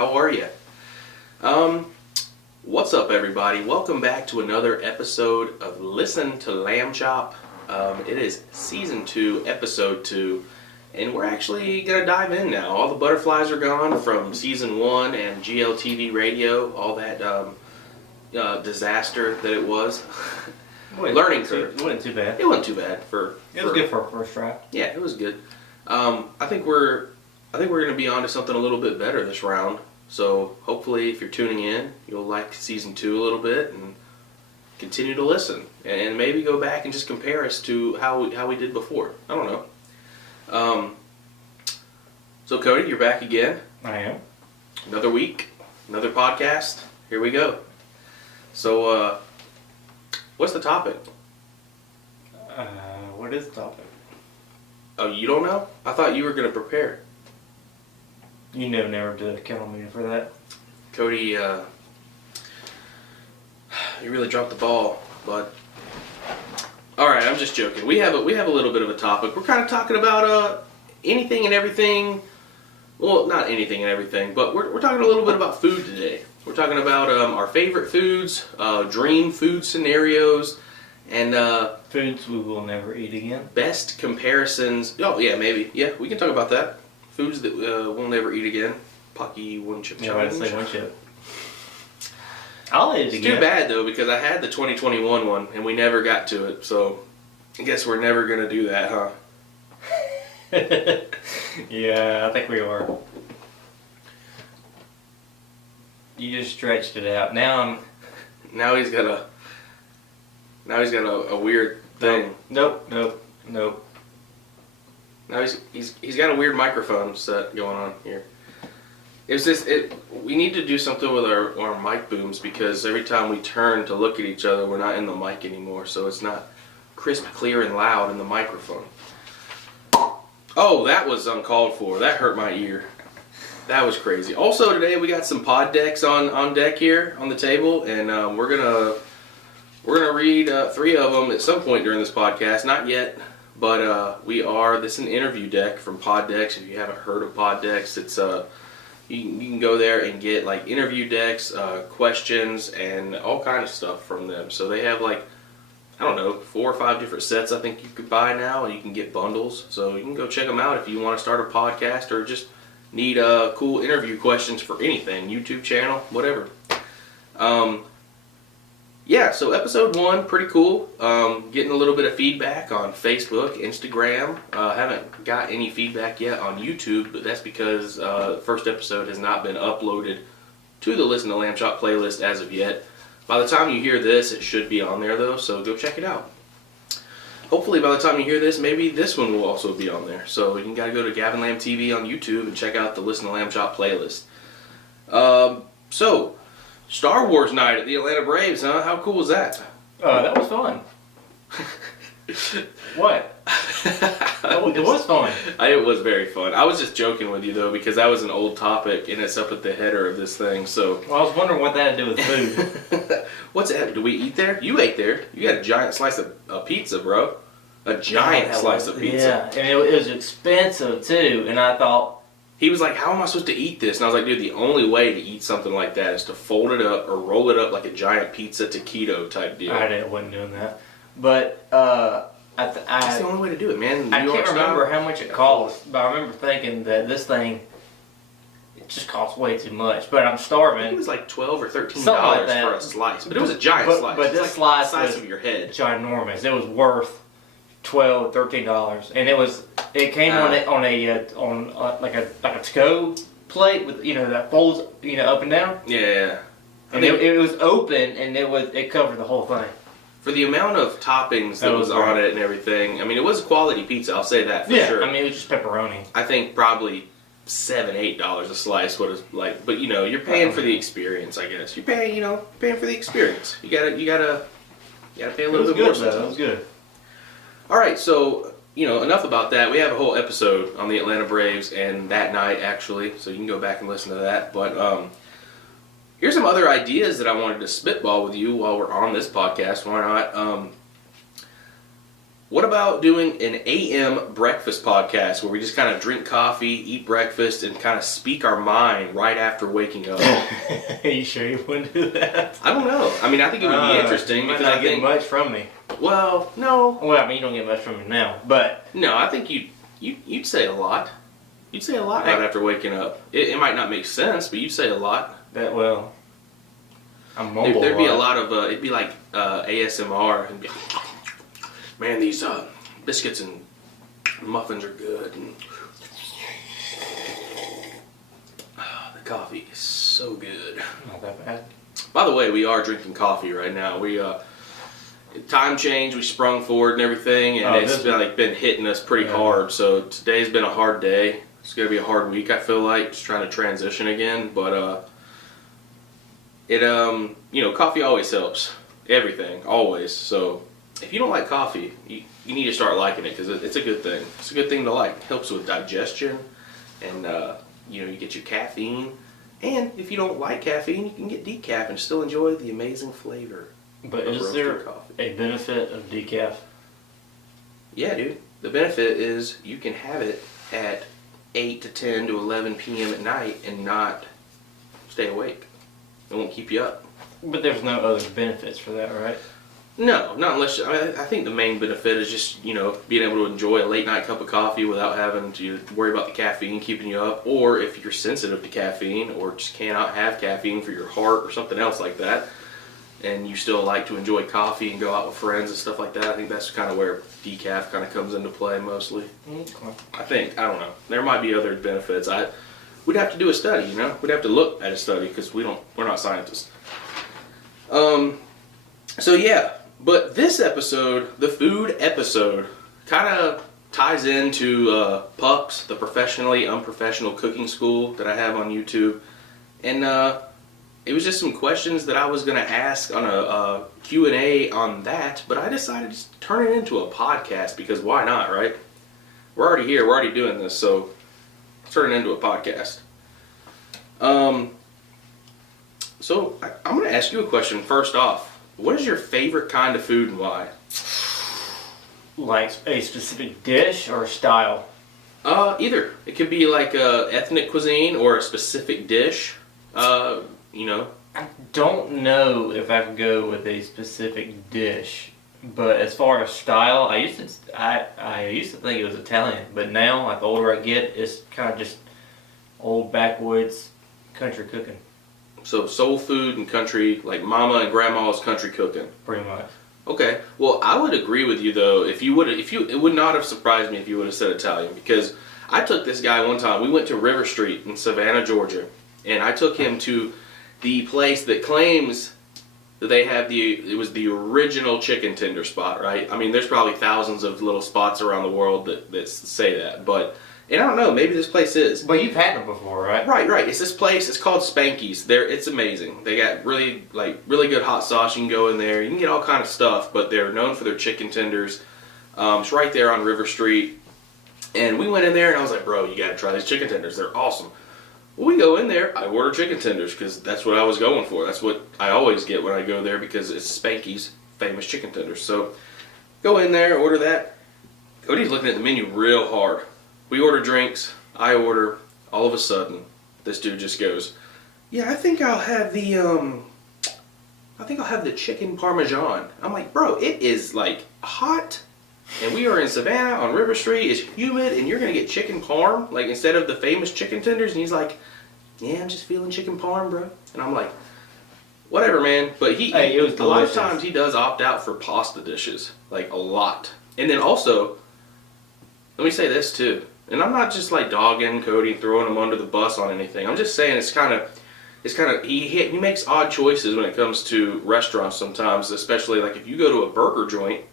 how are you? What's up, everybody? Welcome back to another episode of Listen to Lamb Chop. It is Season 2, Episode 2, and we're actually going to dive in now. All the butterflies are gone from Season 1 and GLTV radio, all that disaster that it was. Learning curve. It wasn't too bad. It wasn't too bad. It was good for a first try. Yeah, it was good. I think we're going to be on to something a little bit better this round. So hopefully, if you're tuning in, you'll like Season 2 a little bit and continue to listen, and maybe go back and just compare us to how we did before. I don't know. So Cody, you're back again. I am. Another week, another podcast. Here we go. So, what's the topic? What is the topic? Oh, you don't know? I thought you were going to prepare. You never did count on me for that. Cody, you really dropped the ball, but all right, I'm just joking. We have a little bit of a topic. We're kind of talking about anything and everything. Well, not anything and everything, but we're talking a little bit about food today. We're talking about our favorite foods, dream food scenarios, and foods we will never eat again. Best comparisons. Oh yeah, maybe. Yeah, we can talk about that. Foods that we'll never eat again. Pocky one chip challenge. Yeah, I'd say one chip. I'll eat it again. It's too bad though, because I had the 2021 one and we never got to it. So I guess we're never gonna do that, huh? Yeah, I think we are. You just stretched it out. Now he's got a weird thing. Nope. Now he's got a weird microphone set going on here. We need to do something with our mic booms, because every time we turn to look at each other, we're not in the mic anymore, so it's not crisp, clear, and loud in the microphone. Oh, that was uncalled for. That hurt my ear. That was crazy. Also today we got some pod decks on deck here on the table, and we're gonna read 3 of them at some point during this podcast. Not yet. But this is an interview deck from Pod Decks. If you haven't heard of Pod Decks, it's you can go there and get like interview decks, questions, and all kind of stuff from them. So they have 4 or 5 different sets I think you could buy now, and you can get bundles. So you can go check them out if you want to start a podcast or just need cool interview questions for anything, YouTube channel, whatever. Yeah, so episode 1, pretty cool. Getting a little bit of feedback on Facebook, Instagram. Haven't got any feedback yet on YouTube, but that's because the first episode has not been uploaded to the Listen to Lamb Chop playlist as of yet. By the time you hear this, it should be on there though, so go check it out. Hopefully by the time you hear this, maybe this one will also be on there. So you can gotta go to Gavin Lamb TV on YouTube and check out the Listen to Lamb Chop playlist. So, Star Wars night at the Atlanta Braves, huh? How cool was that? That was fun. What? It was fun. It was very fun. I was just joking with you though, because that was an old topic and it's up at the header of this thing. So. Well, I was wondering what that had to do with food. What's that? Do we eat there? You ate there. You got a giant slice of pizza, bro. A giant slice of pizza. Yeah, and it was expensive too. And I thought. He was like, how am I supposed to eat this? And I was like, dude, the only way to eat something like that is to fold it up or roll it up like a giant pizza taquito type deal. I wasn't doing that. But that's the only way to do it, man. I can't remember how much it cost, but I remember thinking that this thing, it just costs way too much. But I'm starving. It was like $12 or $13 like for a slice. But it was a giant slice. But this slice the size was of your head. Ginormous. It was worth $12, $13, and it came on like a to-go plate with that folds up and down. Yeah. And it was open, and it covered the whole thing. For the amount of toppings that was on it and everything, I mean, it was a quality pizza. I'll say that for sure. I mean, it was just pepperoni. I think probably $7, $8 a slice. But you're paying for the experience. I guess you're paying for the experience. You gotta pay a little bit more. It was good. All right, so enough about that. We have a whole episode on the Atlanta Braves and that night actually, so you can go back and listen to that. But here's some other ideas that I wanted to spitball with you while we're on this podcast. Why not? what about doing an AM breakfast podcast where we just kind of drink coffee, eat breakfast, and kind of speak our mind right after waking up? Are you sure you wouldn't do that? I don't know. I mean, I think it would be interesting You might because not get much from me. Well, no. Well, I mean, you don't get much from me now, but No, I think you'd say a lot. You'd say a lot right after waking up. It might not make sense, but you'd say a lot. I'm mobile. There'd be a lot of it'd be like ASMR. It'd be, man, these biscuits and muffins are good. And, the coffee is so good. Not that bad. By the way, we are drinking coffee right now. We time change. We sprung forward and everything, and it's been hitting us pretty hard. So today's been a hard day. It's gonna be a hard week. I feel like just trying to transition again, but coffee always helps. Everything, always. So if you don't like coffee, you need to start liking it because it's a good thing. It's a good thing to like. It helps with digestion, and you get your caffeine. And if you don't like caffeine, you can get decaf and still enjoy the amazing flavor. But is there a benefit of decaf? Yeah, dude. The benefit is you can have it at 8 to 10 to 11 p.m. at night and not stay awake. It won't keep you up. But there's no other benefits for that, right? No, not unless. I think the main benefit is just being able to enjoy a late night cup of coffee without having to worry about the caffeine keeping you up, or if you're sensitive to caffeine or just cannot have caffeine for your heart or something else like that, and you still like to enjoy coffee and go out with friends and stuff like that. I think that's kind of where decaf kind of comes into play mostly. Okay. I don't know. There might be other benefits. We'd have to do a study. We'd have to look at a study because we're not scientists. So yeah. But this episode, the food episode, kind of ties into Pucks, the professionally unprofessional cooking school that I have on YouTube. And it was just some questions that I was going to ask on a Q&A on that, but I decided to turn it into a podcast because why not, right? We're already here, we're already doing this, so let's turn it into a podcast. So I'm going to ask you a question first off. What is your favorite kind of food and why? Like a specific dish or style? Either. It could be like a ethnic cuisine or a specific dish. I don't know if I could go with a specific dish, but as far as style, I used to think it was Italian, but now, like the older I get, it's kind of just old backwoods country cooking. So soul food and country, like mama and grandma's country cooking. Pretty much. Okay. Well, I would agree with you though. It would not have surprised me if you would have said Italian, because I took this guy one time. We went to River Street in Savannah, Georgia, and I took him to the place that claims that they have it was the original chicken tender spot, right? I mean, there's probably thousands of little spots around the world that say that, but. And I don't know, maybe this place is. But you've had them before, right? Right. It's this place. It's called Spanky's. It's amazing. They got really good hot sauce. You can go in there. You can get all kind of stuff, but they're known for their chicken tenders. It's right there on River Street. And we went in there, and I was like, bro, you got to try these chicken tenders. They're awesome. Well, we go in there. I order chicken tenders because that's what I was going for. That's what I always get when I go there because it's Spanky's famous chicken tenders. So go in there, order that. Cody's looking at the menu real hard. We order drinks, I order, all of a sudden, this dude just goes, yeah, I think I'll have the chicken parmesan. I'm like, bro, it is like hot, and we are in Savannah on River Street, it's humid, and you're going to get chicken parm, like instead of the famous chicken tenders, and he's like, yeah, I'm just feeling chicken parm, bro. And I'm like, whatever, man. But it was delicious. A lot of times he does opt out for pasta dishes, like a lot. And then also, let me say this too. And I'm not just like dogging Cody and throwing him under the bus on anything. I'm just saying he makes odd choices when it comes to restaurants sometimes, especially like if you go to a burger joint,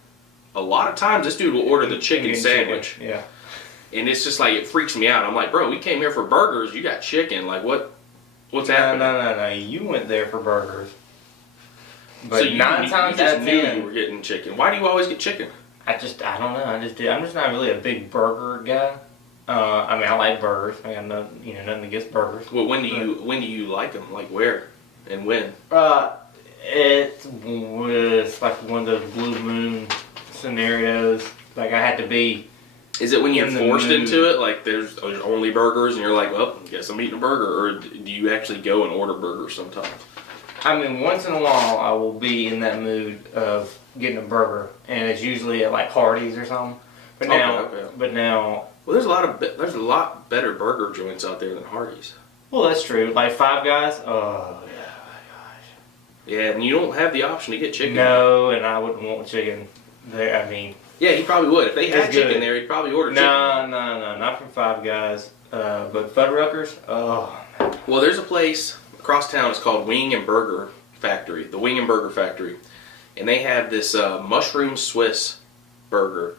a lot of times this dude will order the chicken sandwich. Chicken. Yeah. And it's just like, it freaks me out. I'm like, bro, we came here for burgers, you got chicken. Like what's happening? No. You went there for burgers. But so 9 times out of 10 you were getting chicken. Why do you always get chicken? I don't know. I'm just not really a big burger guy. I mean, I like burgers. I got nothing against burgers. Well, when do you like them? Like where and when? It was like one of those blue moon scenarios. Like I had to be. Is it when you're in the forced mood. into it? Like there's only burgers, and you're like, well, guess I'm eating a burger, or do you actually go and order burgers sometimes? I mean, once in a while, I will be in that mood of getting a burger, and it's usually at like Hardee's or something. But now, well, there's a lot better burger joints out there than Hardee's. Well, that's true. Like Five Guys. Oh yeah, Yeah, and you don't have the option to get chicken. no, and I wouldn't want chicken there. I mean, Yeah, he probably would. If they had It's chicken good. there, he'd probably order chicken. no, not from Five Guys. But Fuddruckers. Oh, man. Well, there's a place across town. It's called Wing and Burger Factory. The Wing and Burger Factory. And they have this mushroom Swiss burger.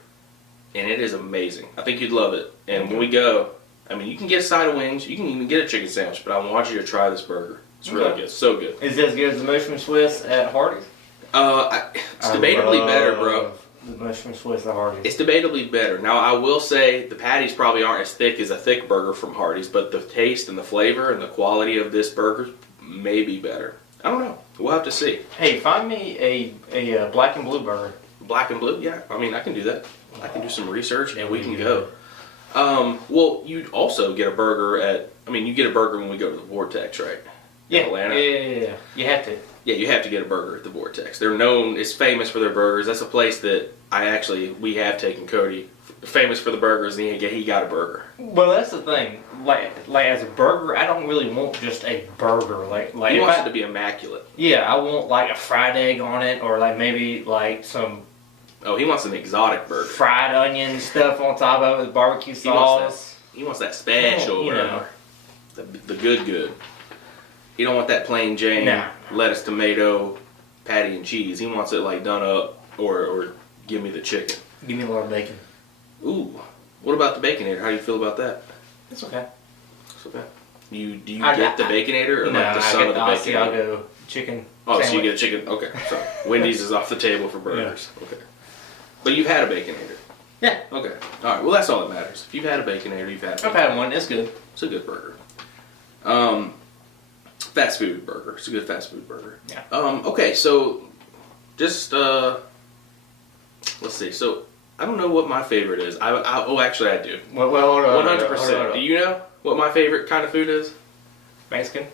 And it is amazing. I think you'd love it. And when we go, I mean, you can get a side of wings. You can even get a chicken sandwich. But I want you to try this burger. It's really good. So good. Is it as good as the mushroom Swiss at Hardee's? It's debatably better, bro. The mushroom Swiss at Hardee's. It's debatably better. Now, I will say the patties probably aren't as thick as a thick burger from Hardee's, but the taste and the flavor and the quality of this burger may be better. I don't know. We'll have to see. Hey, find me a black and blue burger. Black and blue? Yeah. I mean, I can do that. I can do some research and we can go. Well, you'd also get a burger at, I mean, you get a burger when we go to the Vortex, right? Yeah, Atlanta. yeah. You have to. Yeah, you have to get a burger at the Vortex. They're known, it's famous for their burgers. That's a place that we have taken Cody. Famous for the burgers, and he got a burger. Well, that's the thing. Like as a burger, I don't really want just a burger. Like He wants it to be immaculate. Yeah, I want like a fried egg on it, or like maybe like some. Oh, he wants an exotic burger. Fried onion stuff on top of it with barbecue sauce. He wants that special burger. The good. He don't want that plain Jane lettuce, tomato, patty, and cheese. He wants it like done up, or give me the chicken. Give me a lot of bacon. Ooh, what about the Baconator? How do you feel about that? It's okay. It's okay. Do you get the Baconator or like the son of the Baconator? I'll go chicken. Oh, sandwich. so you get a chicken? Okay, so Wendy's is off the table for burgers. Yeah. Okay, but you've had a Baconator. Yeah. Okay. All right. Well, that's all that matters. If you've had a Baconator, you've had. I've had one. It's good. It's a good burger. Fast food burger. It's a good fast food burger. Yeah. Okay, so just let's see. So I don't know what my favorite is. Actually, I do. Well, hold on. 100%. Do you know what my favorite kind of food is? Mexican.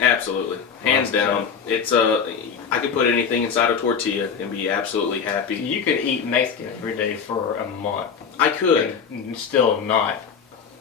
Absolutely. Hands down. It's I could put anything inside a tortilla and be absolutely happy. You could eat Mexican every day for a month. I could. And still not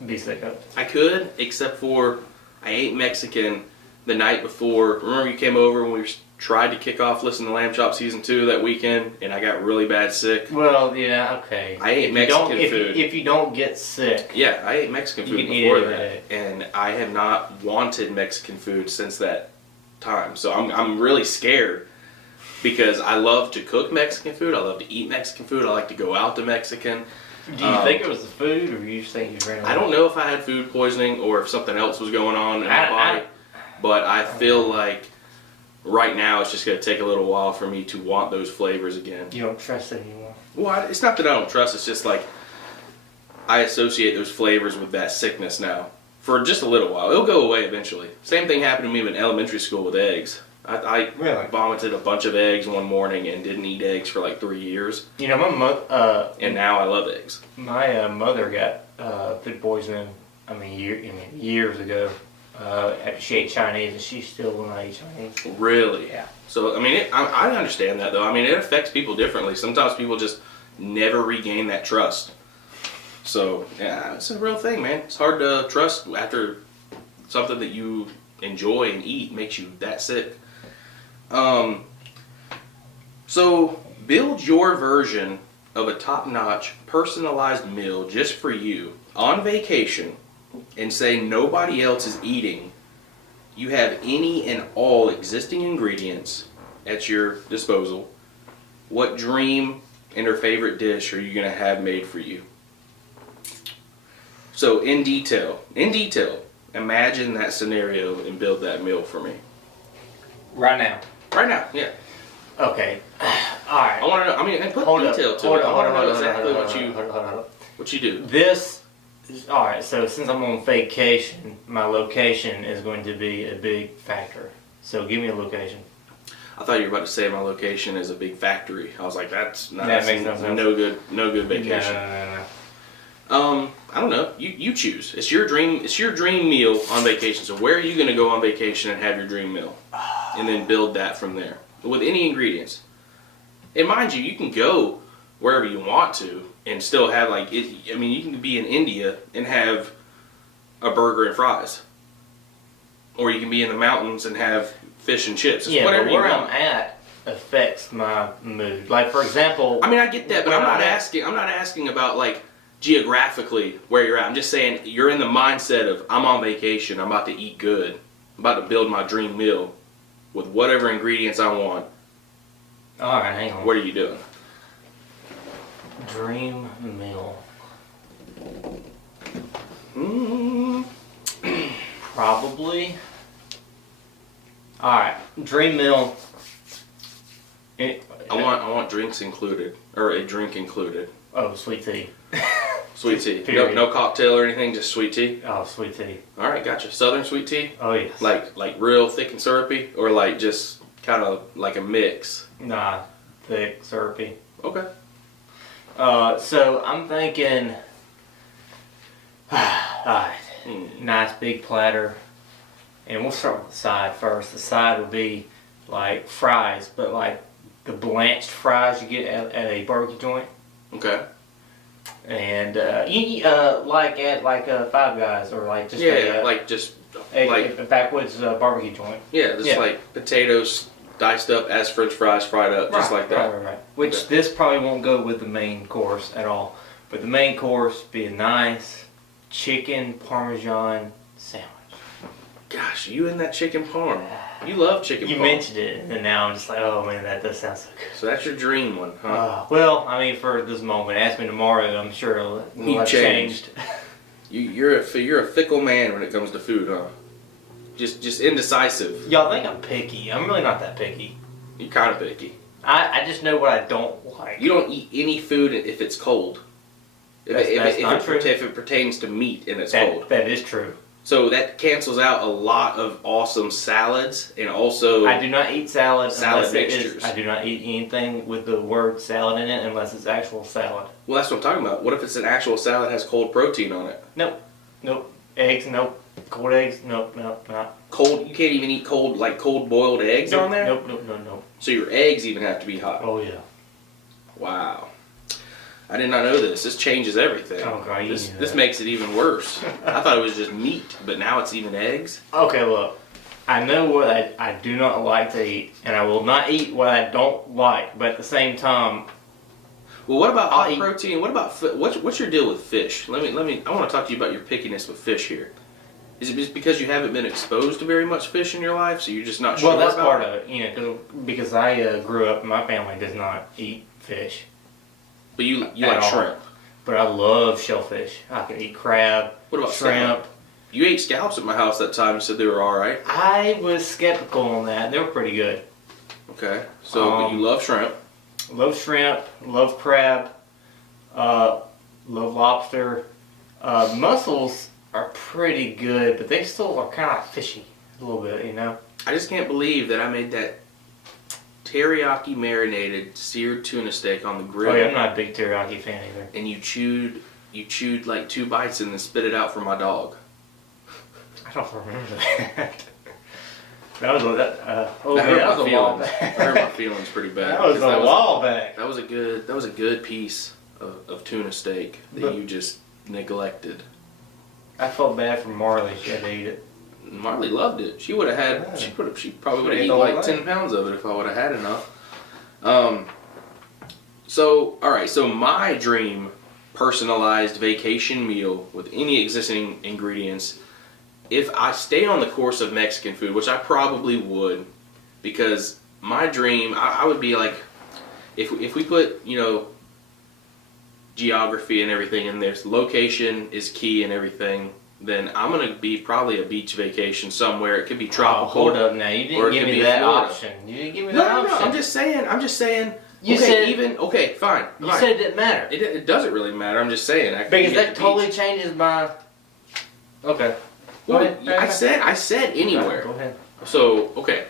be sick of it. I could, except for I ate Mexican the night before. Remember you came over when we tried to kick off Listen to Lamb Chop Season 2 that weekend, and I got really bad sick? Well, yeah, okay. I ate Mexican food. If you don't get sick. Yeah, I ate Mexican food before that, and I have not wanted Mexican food since that time. So I'm really scared because I love to cook Mexican food. I love to eat Mexican food. I like to go out to Mexican. Do you think it was the food, or you just think you ran away? I don't know if I had food poisoning or if something else was going on in my body, but I feel like right now it's just going to take a little while for me to want those flavors again. You don't trust it anymore? Well, it's not that I don't trust. It's just like I associate those flavors with that sickness now for just a little while. It'll go away eventually. Same thing happened to me in elementary school with eggs. I really vomited a bunch of eggs one morning and didn't eat eggs for like 3 years. You know, my mother... and now I love eggs. My mother got food poisoning, years ago. She ate Chinese, and she still will not eat Chinese. Really? Yeah. So, I understand that, though. It affects people differently. Sometimes people just never regain that trust. So, yeah, it's a real thing, man. It's hard to trust after something that you enjoy and eat makes you that sick. So, build your version of a top-notch, personalized meal just for you on vacation and say nobody else is eating. You have any and all existing ingredients at your disposal. What dream and or favorite dish are you going to have made for you? So in detail, imagine that scenario and build that meal for me. Right now? Right now, yeah. Okay. Alright. I want to know, and put detail to it. I want to know exactly what you do. This is, alright, so since I'm on vacation, my location is going to be a big factor. So give me a location. I thought you were about to say my location is a big factory. I was like, that's not That makes no sense. no good vacation. No. I don't know. You choose. It's your dream meal on vacation. So where are you going to go on vacation and have your dream meal, and then build that from there with any ingredients. And mind you can go wherever you want to and still have like it. I mean, you can be in India and have a burger and fries, or you can be in the mountains and have fish and chips. It's whatever but where you want. I'm at affects my mood. Like for example, I mean, I get that, but I'm not asking about like geographically where you're at. I'm just saying you're in the mindset of I'm on vacation. I'm about to eat good. I'm about to build my dream meal with whatever ingredients I want. All right, hang on. What are you doing? Dream meal. Probably. All right, dream meal. I want drinks included, or a drink included. Oh, sweet tea. Sweet tea. No cocktail or anything, just sweet tea. Oh, sweet tea. All right, gotcha. Southern sweet tea. Oh yes. Like real thick and syrupy, or like just kind of like a mix. Nah, thick, syrupy. Okay. So I'm thinking. Alright, nice big platter. And we'll start with the side first. The side will be like fries, but like the blanched fries you get at a barbecue joint. Okay. And like at Five Guys or like just a backwoods barbecue joint. Yeah, just like potatoes diced up as French fries fried up, just like that. Right. Which this probably won't go with the main course at all. But the main course be a nice chicken parmesan sandwich. Gosh, you and that chicken parm. You love chicken parm. You mentioned it, and now I'm just like, oh man, that does sound so good. So that's your dream one, huh? Well, I mean, for this moment, ask me tomorrow, I'm sure it'll have changed. You're a fickle man when it comes to food, huh? Just indecisive. Y'all think I'm picky. I'm really not that picky. You're kind of picky. I just know what I don't like. You don't eat any food if it's cold. If it pertains to meat and it's cold. That is true. So that cancels out a lot of awesome salads, and also I do not eat salad mixtures. I do not eat anything with the word salad in it unless it's actual salad. Well, that's what I'm talking about. What if it's an actual salad that has cold protein on it? Nope. Eggs, nope. Cold eggs, nope, not. Cold, you can't even eat cold boiled eggs on there? Nope. So your eggs even have to be hot? Oh, yeah. Wow. I did not know this. This changes everything. Oh, God, this makes it even worse. I thought it was just meat, but now it's even eggs? Okay, look. I know what I do not like to eat, and I will not eat what I don't like, but at the same time... Well, what about high protein? What about what's your deal with fish? Let me. I want to talk to you about your pickiness with fish here. Is it just because you haven't been exposed to very much fish in your life, so you're just not sure? Well, that's part of it, because I grew up. My family does not eat fish. But you like shrimp. But I love shellfish. I can eat crab. What about shrimp? Scallop? You ate scallops at my house that time. You said they were all right. I was skeptical on that. They were pretty good. Okay, so but you love shrimp. Love shrimp, love crab, love lobster. Mussels are pretty good, but they still are kind of fishy a little bit, I just can't believe that I made that teriyaki marinated seared tuna steak on the grill. Oh yeah, I'm not a big teriyaki fan either. And you chewed like 2 bites and then spit it out for my dog. I don't remember that. That was I hurt my feelings pretty bad. That was a while back. That was a good piece of tuna steak that you just neglected. I felt bad for Marley. She had to eat it. Marley loved it. She would have had. Yeah. She probably would have eaten like 10 pounds of it if I would have had enough. So all right. So my dream personalized vacation meal with any existing ingredients. If I stay on the course of Mexican food, which I probably would, because my dream, I would be like, if we put, geography and everything in there, location is key and everything, then I'm going to be probably a beach vacation somewhere. It could be tropical. Oh, hold up now. You didn't give me that option. You didn't give me that option. No, I'm just saying. You said... Okay, fine. You said it didn't matter. It doesn't really matter. I'm just saying. Because that totally changes my... Okay. Well, I said anywhere. Go ahead. So, okay.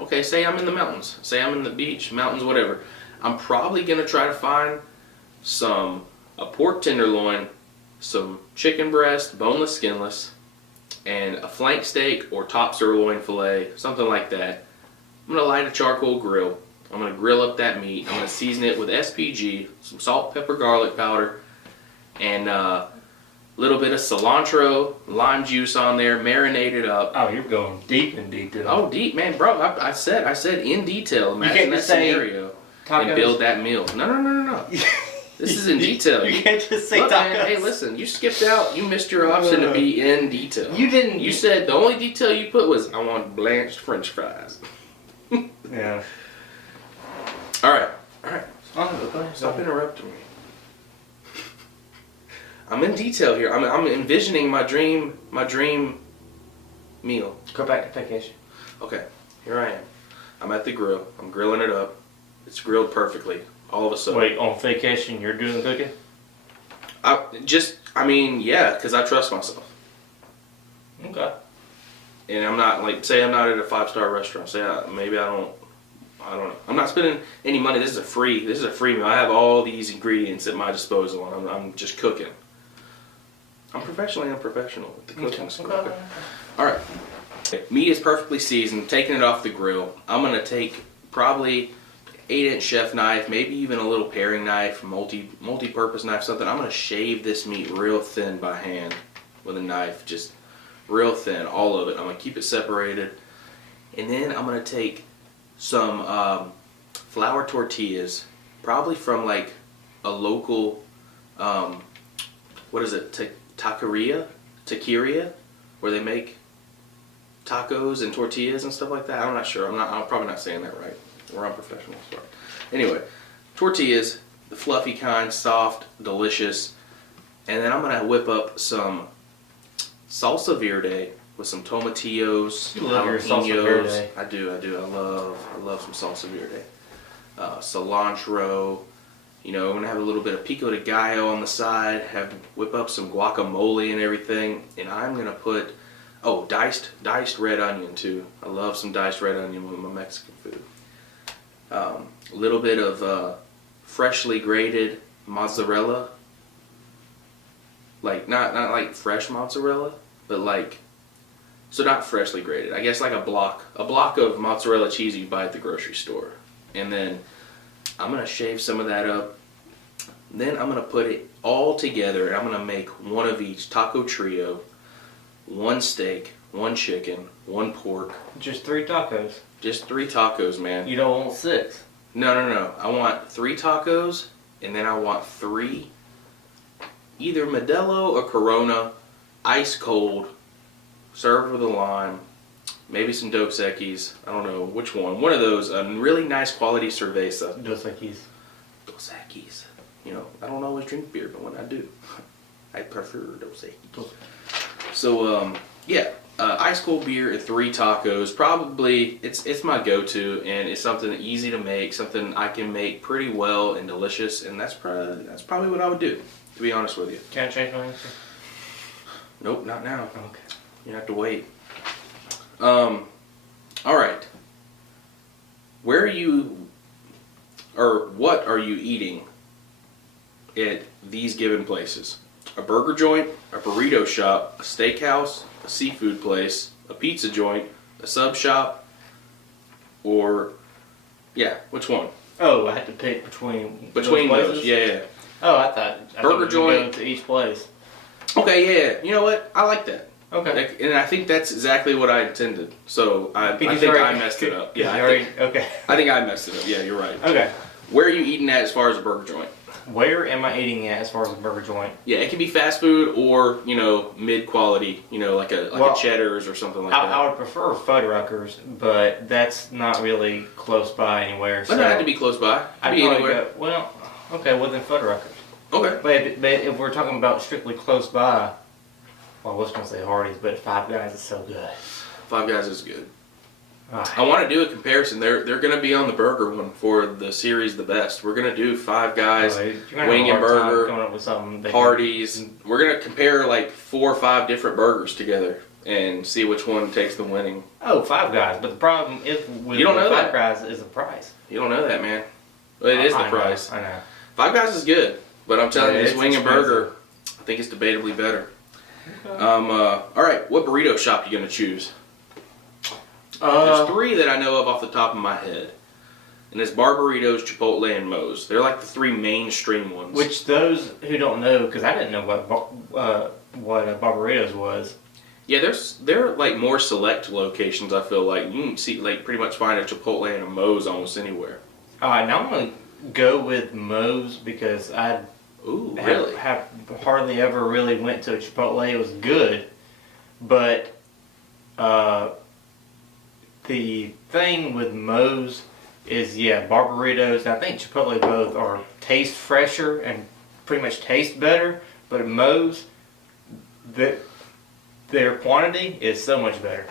Okay, say I'm in the mountains. Say I'm in the beach, mountains, whatever. I'm probably going to try to find a pork tenderloin, some chicken breast, boneless, skinless, and a flank steak or top sirloin filet, something like that. I'm going to light a charcoal grill. I'm going to grill up that meat. I'm going to season it with SPG, some salt, pepper, garlic powder, and a little bit of cilantro, lime juice on there, marinate it up. Oh, you're going deep in detail. Oh, deep, man, bro. I said in detail. Imagine that scenario and build that meal. No. This is in detail. You can't just say look, tacos. Man, hey, listen, you skipped out. You missed your option to be in detail. You didn't. You said the only detail you put was, I want blanched French fries. Yeah. All right. Stop interrupting me. I'm in detail here. I'm envisioning my dream meal. Go back to vacation. Okay, here I am. I'm at the grill. I'm grilling it up. It's grilled perfectly. All of a sudden. Wait, on vacation you're doing the cooking? Yeah, because I trust myself. Okay. And I'm not say I'm not at a 5-star restaurant. Say maybe I don't know. I'm not spending any money. This is a free meal. I have all these ingredients at my disposal, and I'm just cooking. I'm professionally unprofessional with the cooking skill. Okay. All right. Meat is perfectly seasoned. Taking it off the grill. I'm gonna take probably 8-inch chef knife, maybe even a little paring knife, multi-purpose knife, something. I'm gonna shave this meat real thin by hand with a knife, just real thin, all of it. I'm gonna keep it separated, and then I'm gonna take some flour tortillas, probably from like a local, taqueria, where they make tacos and tortillas and stuff like that. I'm not sure. I'm probably not saying that right. We're unprofessional. Sorry. Anyway, tortillas, the fluffy kind, soft, delicious, and then I'm gonna whip up some salsa verde with some tomatillos, you love your salsa verde. I do. I love some salsa verde. Cilantro. I'm gonna have a little bit of pico de gallo on the side. Whip up some guacamole and everything, and I'm gonna put diced red onion too. I love some diced red onion with my Mexican food. A little bit of freshly grated mozzarella, like not like fresh mozzarella, but not freshly grated. I guess like a block of mozzarella cheese you buy at the grocery store. And then I'm gonna shave some of that up. Then I'm gonna put it all together, and I'm gonna make one of each taco trio, one steak, one chicken, one pork. Just 3 tacos. Just 3 tacos, man. You don't want 6. No. I want 3 tacos, and then I want 3 either Modelo or Corona, ice cold, served with a lime, maybe some Dos Equis. I don't know which one. One of those, a really nice quality cerveza. Dos Equis. Dos Equis. I don't always drink beer, but when I do, I prefer Dos Equis. So, ice cold beer and 3 tacos. Probably, it's my go-to, and it's something easy to make, something I can make pretty well and delicious, and that's probably what I would do, to be honest with you. Can I change my answer? Nope, not now. Okay. You have to wait. All right. What are you eating at these given places? A burger joint, a burrito shop, a steakhouse, a seafood place, a pizza joint, a sub shop, or which one? Oh, I had to pick between those. Yeah. Oh, I thought burger joint to each place. Okay, yeah. You know what? I like that. Okay. And I think that's exactly what I intended. So I think I messed it up. Yeah. I think I messed it up. Yeah, you're right. Okay. Where are you eating at as far as a burger joint? Where am I eating at as far as a burger joint? Yeah, it can be fast food or, mid quality, like a Cheddar's or something like that. I would prefer Fuddruckers, but that's not really close by anywhere. It doesn't have to be close by. It can be anywhere. Then Fuddruckers. Okay. But if we're talking about strictly close by, well, I was going to say Hardee's, but Five Guys is so good. Five Guys is good. Right. I want to do a comparison. They're going to be on the burger one for the series The Best. We're going to do Five Guys, Wing and Burger, coming up with something Hardee's. We're going to compare like 4 or 5 different burgers together and see which one takes the winning. Oh, Five Guys. But the problem is with You don't know Five that. Guys is the price. You don't know that, man. But it is the price. I know. Five Guys is good, but I'm telling you, this it's wing and expensive. burger, I think it's debatably better. Okay. All right, what burrito shop you gonna choose? There's three that I know of off the top of my head, and it's Bar Burritos, Chipotle, and Moe's. They're like the three mainstream ones. Which those who don't know, because I didn't know what Barbaritos was. Yeah, they're like more select locations. I feel like you can see like pretty much find a Chipotle and a Moe's almost anywhere. Now I'm gonna go with Moe's because I Really? have hardly ever really went to a Chipotle. It was good, but the thing with Moe's is Barbaritos. And I think Chipotle both are taste fresher and pretty much taste better, but at Moe's, their quantity is so much better.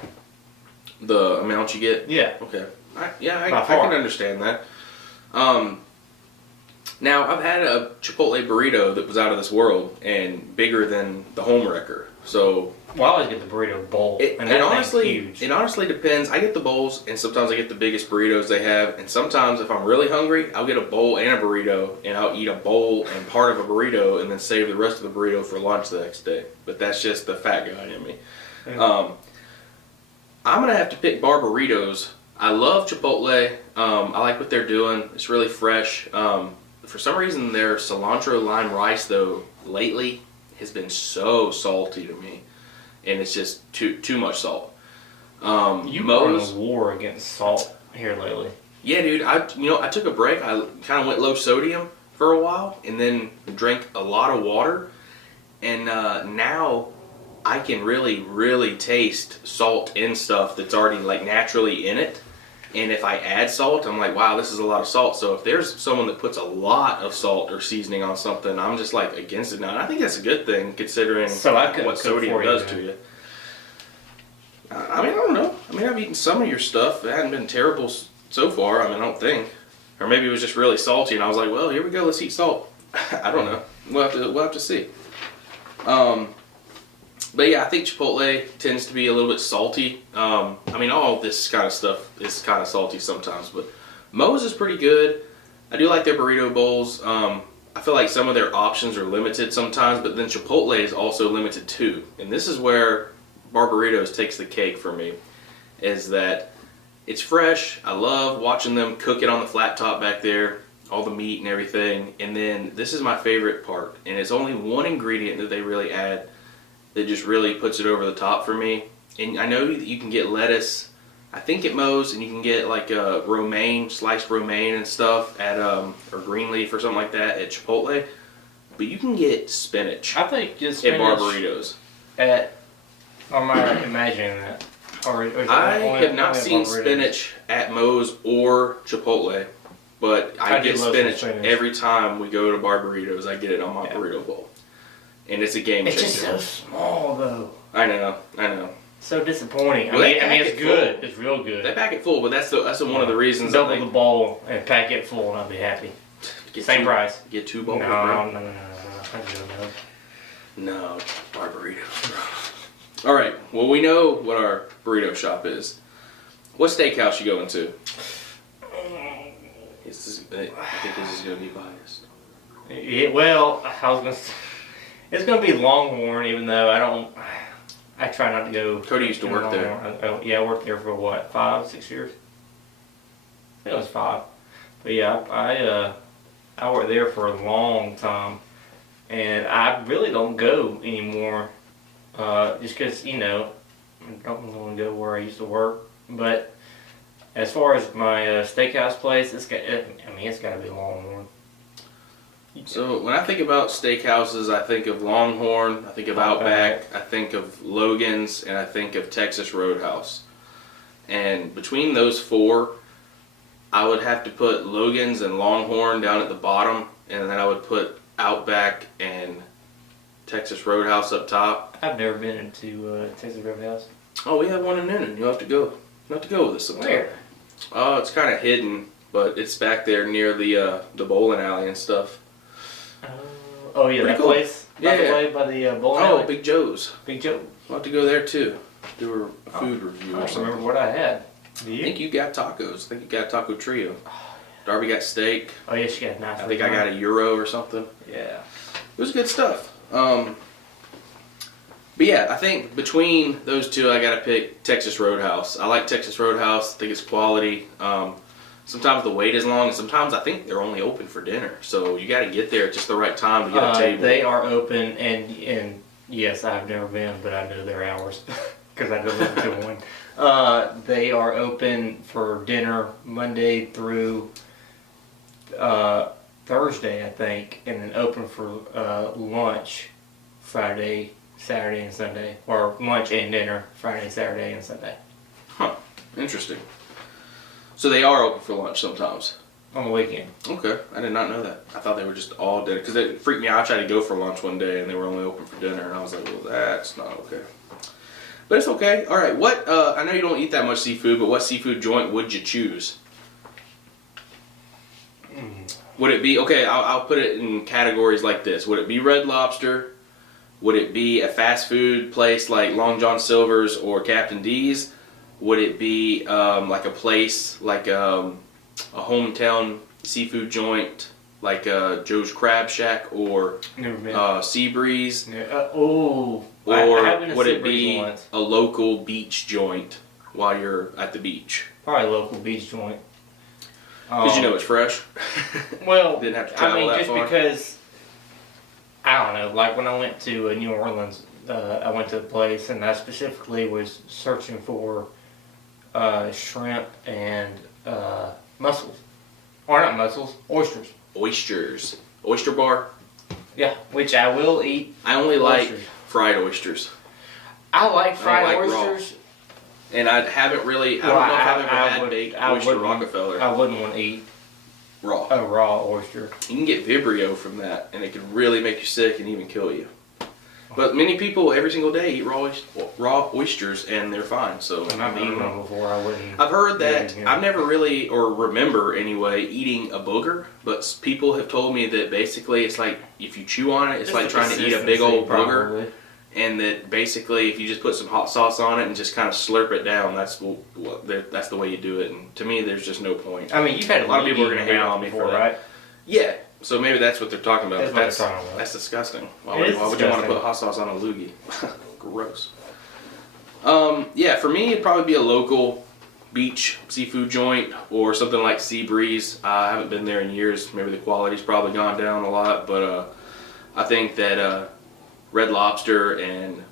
The amount you get? Yeah. Okay. I By can far. understand that. Now, I've had a Chipotle burrito that was out of this world and bigger than the home wrecker. So Well, I always get the burrito bowl, it and that honestly, thing's huge. it honestly depends. I get the bowls, and sometimes I get the biggest burritos they have. And sometimes, if I'm really hungry, I'll get a bowl and a burrito, and I'll eat a bowl and part of a burrito, and then save the rest of the burrito for lunch the next day. But that's just the fat guy in me. Yeah. I'm gonna have to pick Bar Burritos. I love Chipotle. I like what they're doing. It's really fresh. For some reason, their cilantro lime rice though lately has been so salty to me, and it's just too much salt. You've been in a war against salt here lately. Yeah, dude. I took a break. I kind of went low sodium for a while, and then drank a lot of water, and now I can really taste salt in stuff that's already like naturally in it. And if I add salt, I'm like, wow, this is a lot of salt. So if there's someone that puts a lot of salt or seasoning on something, I'm just like against it now. And I think that's a good thing considering So I couldn't what cook sodium for you, does then. to you. I mean, I don't know. I mean, I've eaten some of your stuff. It hadn't been terrible so far. I mean, I don't think. Or maybe it was just really salty, and I was like, well, here we go. Let's eat salt. I don't know. We'll have to see. But yeah, I think Chipotle tends to be a little bit salty. I mean, all this kind of stuff is kind of salty sometimes, but Moe's is pretty good. I do like their burrito bowls. I feel like some of their options are limited sometimes, but then Chipotle is also limited too. And this is where Bar Burritos takes the cake for me, is that it's fresh. I love watching them cook it on the flat top back there, all the meat and everything. And then this is my favorite part, and it's only one ingredient that they really add that just really puts it over the top for me. And I know that you can get lettuce, I think at Moe's, and you can get like romaine, sliced romaine and stuff at or green leaf or something like that at Chipotle. But you can get spinach I think just at Bar Burritos. Or am I imagining that? Or is it I only- have not only at seen Bar Burritos? spinach at Moe's or Chipotle, but I do get love spinach some spinach. every time we go to Bar Burritos. I get it on my burrito bowl, and it's a game It's changer. just so small though. I know. So disappointing. Well, I they mean, pack it's it good. full. It's real good. They pack it full, but that's one of the reasons. I Double think the bowl and pack it full, and I'll be happy. Same price. Get two No, bowls, no, bro. no. I don't know. No, Bar Burritos, bro. All right. Well, we know what our burrito shop is. What steakhouse you going to? I think this is going to be biased. Yeah, well, I was gonna. It's gonna be Longhorn, even though I don't. I try not to go. Cody used to work there. Yeah, I worked there for what, 5, 6 years? I think it was 5. But yeah, I worked there for a long time, and I really don't go anymore, just because I don't want to go where I used to work. But as far as my steakhouse place, it's got to be Longhorn. So when I think about steakhouses, I think of Longhorn, I think of Outback, I think of Logan's, and I think of Texas Roadhouse. And between those four, I would have to put Logan's and Longhorn down at the bottom, and then I would put Outback and Texas Roadhouse up top. I've never been into Texas Roadhouse. Oh, we have one in Noonan. You'll have to go. You'll have to go with us sometime. Where? Oh, it's kind of hidden, but it's back there near the bowling alley and stuff. Oh yeah, Pretty that cool. place. By Yeah. the way, by the bowling Oh, alley. Big Joe's. Big Joe. We'll have to go there too. do a food review I or don't something. remember what I had. Do I you? think you got tacos. I think you got a taco trio. Darby got steak. Oh yeah, she got a nice. I think I got a gyro or something. Yeah. It was good stuff. But yeah, I think between those two, I gotta pick Texas Roadhouse. I like Texas Roadhouse. I think it's quality. Sometimes the wait is long, and sometimes I think they're only open for dinner. So you gotta get there at just the right time to get a table. They are open, and yes, I've never been, but I know their hours because I deliver to one. They are open for dinner Monday through Thursday, I think, and then open for lunch Friday, Saturday, and Sunday, or lunch and dinner Friday, Saturday, and Sunday. Huh. Interesting. So they are open for lunch sometimes. On the weekend. Okay, I did not know that. I thought they were just all dinner because it freaked me out. I tried to go for lunch one day and they were only open for dinner, and I was like, well, that's not okay. But it's okay. All right. What? I know you don't eat that much seafood, but what seafood joint would you choose? Would it be okay? I'll put it in categories like this. Would it be Red Lobster? Would it be a fast food place like Long John Silver's or Captain D's? Would it be like a place like a hometown seafood joint like Joe's Crab Shack or Sea Breeze? Yeah. Or would it be a local beach joint while you're at the beach? Probably a local beach joint. Because you know it's fresh. Well, Didn't have to travel that just far. because, I don't know, like when I went to New Orleans, I went to a place and I specifically was searching for shrimp and mussels. Or not mussels, oysters. Oysters. Oyster bar? Yeah, which I will eat. I only like Oysters. fried oysters. I like fried like raw. oysters. And I haven't really, I don't know if I've ever had baked oyster Rockefeller. I wouldn't want to eat Raw. a raw oyster. You can get Vibrio from that, and it can really make you sick and even kill you. But many people every single day eat raw oysters, and they're fine. So And I've eaten them before. I wouldn't. I've heard that. Yeah. I've never really, or remember anyway, eating a booger. But people have told me that basically it's like if you chew on it, it's like trying to eat a big old booger. Probably. And that basically, if you just put some hot sauce on it and just kind of slurp it down, that's the way you do it. And to me, there's just no point. I mean, you've had a lot of people are going to hate on me for that. right? Yeah. So maybe that's what they're talking about. That's but what they're talking about. That's disgusting. Why It would is you want to disgusting. put hot sauce on a loogie? Gross. Yeah, for me, it'd probably be a local beach seafood joint or something like Sea Breeze. I haven't been there in years. Maybe the quality's probably gone down a lot, but I think that Red Lobster and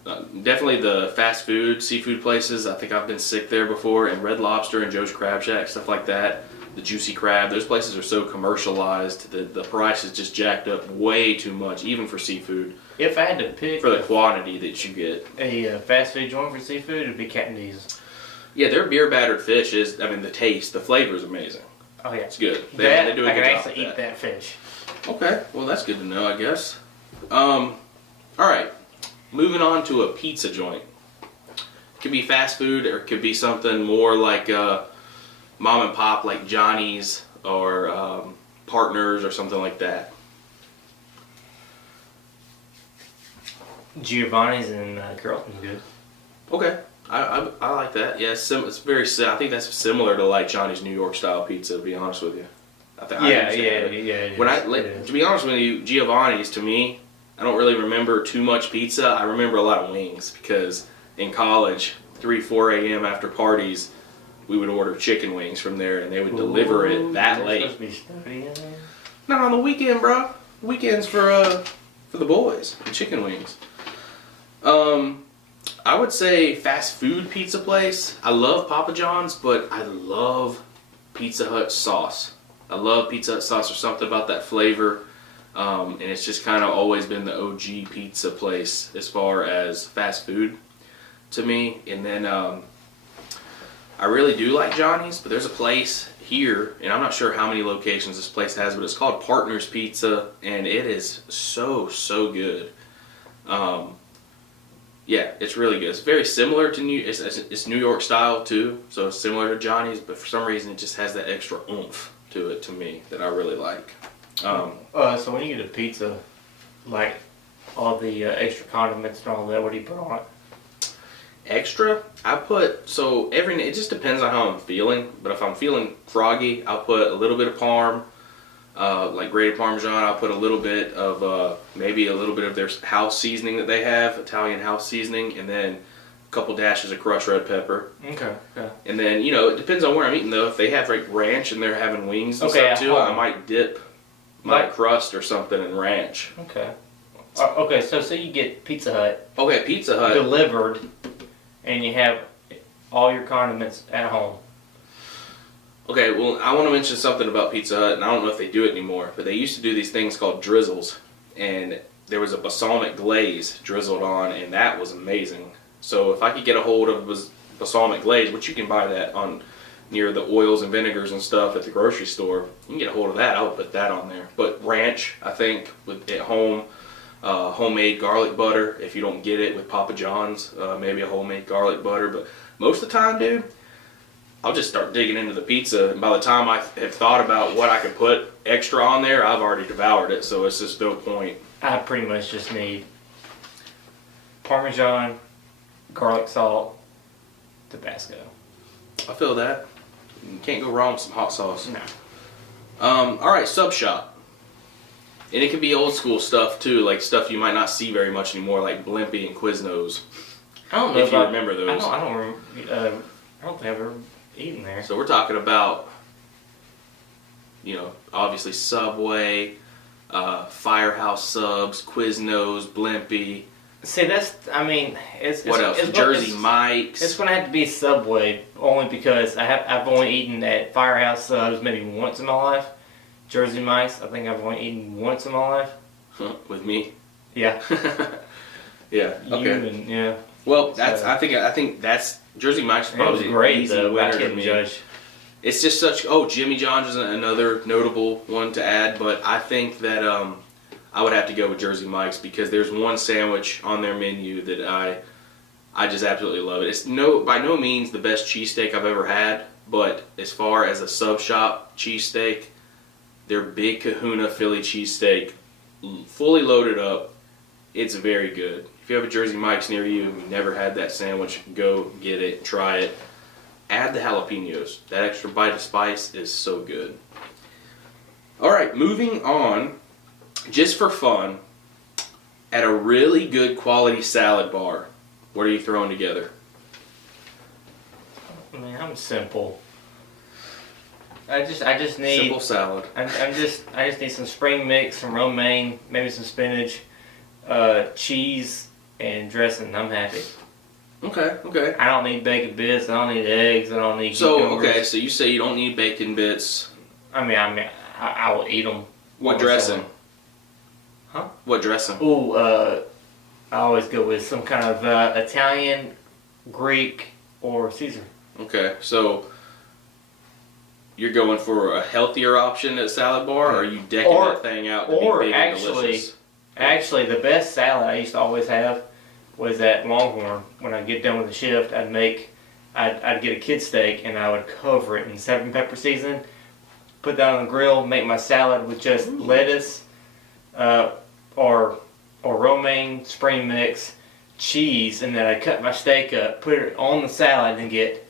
definitely the fast food seafood places. I think I've been sick there before, and Red Lobster and Joe's Crab Shack, stuff like that. The Juicy Crab, those places are so commercialized that the price is just jacked up way too much, even for seafood, If I had to pick for the quantity that you get. a fast food joint for seafood, it'd be Captain D's. Yeah, their beer battered fish is, I mean, the taste, the flavor is amazing. Oh yeah, It's good. They do a I good can job actually with eat that fish. Okay, well that's good to know, I guess. All right, moving on to a pizza joint. Could be fast food, or it could be something more like mom and pop, like Johnny's or Partners or something like that. Giovanni's and Carlton's good. Okay, I like that. Yeah, it's very. I think that's similar to like Johnny's New York style pizza. To be honest with you, I think Yeah. to be honest with you, Giovanni's to me, I don't really remember too much pizza. I remember a lot of wings because in college, 4 a.m. after parties, we would order chicken wings from there, and they would deliver it that late. Supposed to be studying. Not on the weekend, bro. Weekends for the boys. Chicken wings. I would say fast food pizza place. I love Papa John's, but I love Pizza Hut sauce. I love Pizza Hut sauce. There's something about that flavor, and it's just kind of always been the OG pizza place as far as fast food to me. And then I really do like Johnny's, but there's a place here, and I'm not sure how many locations this place has, but it's called Partners Pizza, and it is so good. Yeah, it's really good. It's very similar to it's New York style too, so it's similar to Johnny's, but for some reason it just has that extra oomph to it to me that I really like. So when you get a pizza, like all the extra condiments and all that, what do you put on it? Extra, I put, so it just depends on how I'm feeling, but if I'm feeling froggy, I'll put a little bit of Parm, like grated Parmesan. I'll put a little bit of, maybe a little bit of their house seasoning that they have, Italian house seasoning, and then a couple dashes of crushed red pepper. Okay. Yeah. And then, it depends on where I'm eating though. If they have like ranch and they're having wings and stuff too, I might dip my crust or something in ranch. Okay. Okay, so you get Pizza Hut. Okay, Pizza Hut. Delivered, and you have all your condiments at home. Okay, well, I want to mention something about Pizza Hut, and I don't know if they do it anymore, but they used to do these things called drizzles, and there was a balsamic glaze drizzled on, and that was amazing. So if I could get a hold of balsamic glaze, which you can buy that on near the oils and vinegars and stuff at the grocery store, you can get a hold of that. I would put that on there. But ranch, I think, at home, homemade garlic butter, if you don't get it with Papa John's, maybe a homemade garlic butter. But most of the time, dude, I'll just start digging into the pizza, and by the time I have thought about what I could put extra on there, I've already devoured it, so it's just no point. I pretty much just need Parmesan, garlic salt, Tabasco. I feel that. You can't go wrong with some hot sauce. No. Alright, Sub Shop. And it can be old school stuff too, like stuff you might not see very much anymore, like Blimpie and Quiznos. I don't know if you remember those. I don't think I've ever eaten there. So we're talking about, obviously Subway, Firehouse Subs, Quiznos, Blimpie. See, it's what else? Jersey Mike's. It's going to have to be Subway, only because I've only eaten at Firehouse Subs maybe once in my life. Jersey Mike's, I think I've only eaten once in my life. With me? Yeah. Yeah. Okay. Yeah. Well, I think that's Jersey Mike's probably great easy though. winner to me. Judge. It's just such. Jimmy John's is another notable one to add, but I think that I would have to go with Jersey Mike's because there's one sandwich on their menu that I just absolutely love it. It's by no means the best cheesesteak I've ever had, but as far as a sub shop cheesesteak, their Big Kahuna Philly cheesesteak, fully loaded up, it's very good. If you have a Jersey Mike's near you and you've never had that sandwich, go get it, try it. Add the jalapenos. That extra bite of spice is so good. Alright, moving on, just for fun, at a really good quality salad bar, what are you throwing together? I'm simple. I just need simple salad. I just need some spring mix, some romaine, maybe some spinach, cheese, and dressing. I'm happy. Okay. I don't need bacon bits. I don't need eggs. I don't need cucumbers. So you say you don't need bacon bits. I will eat them. What dressing? Huh? What dressing? Ooh, I always go with some kind of Italian, Greek, or Caesar. Okay, so you're going for a healthier option at salad bar, or are you decking that thing out to be big and delicious? Actually, the best salad I used to always have was at Longhorn. When I get done with the shift, I'd get a kid steak and I would cover it in 7 pepper season, put that on the grill, make my salad with just lettuce, or romaine, spring mix, cheese, and then I cut my steak up, put it on the salad, and get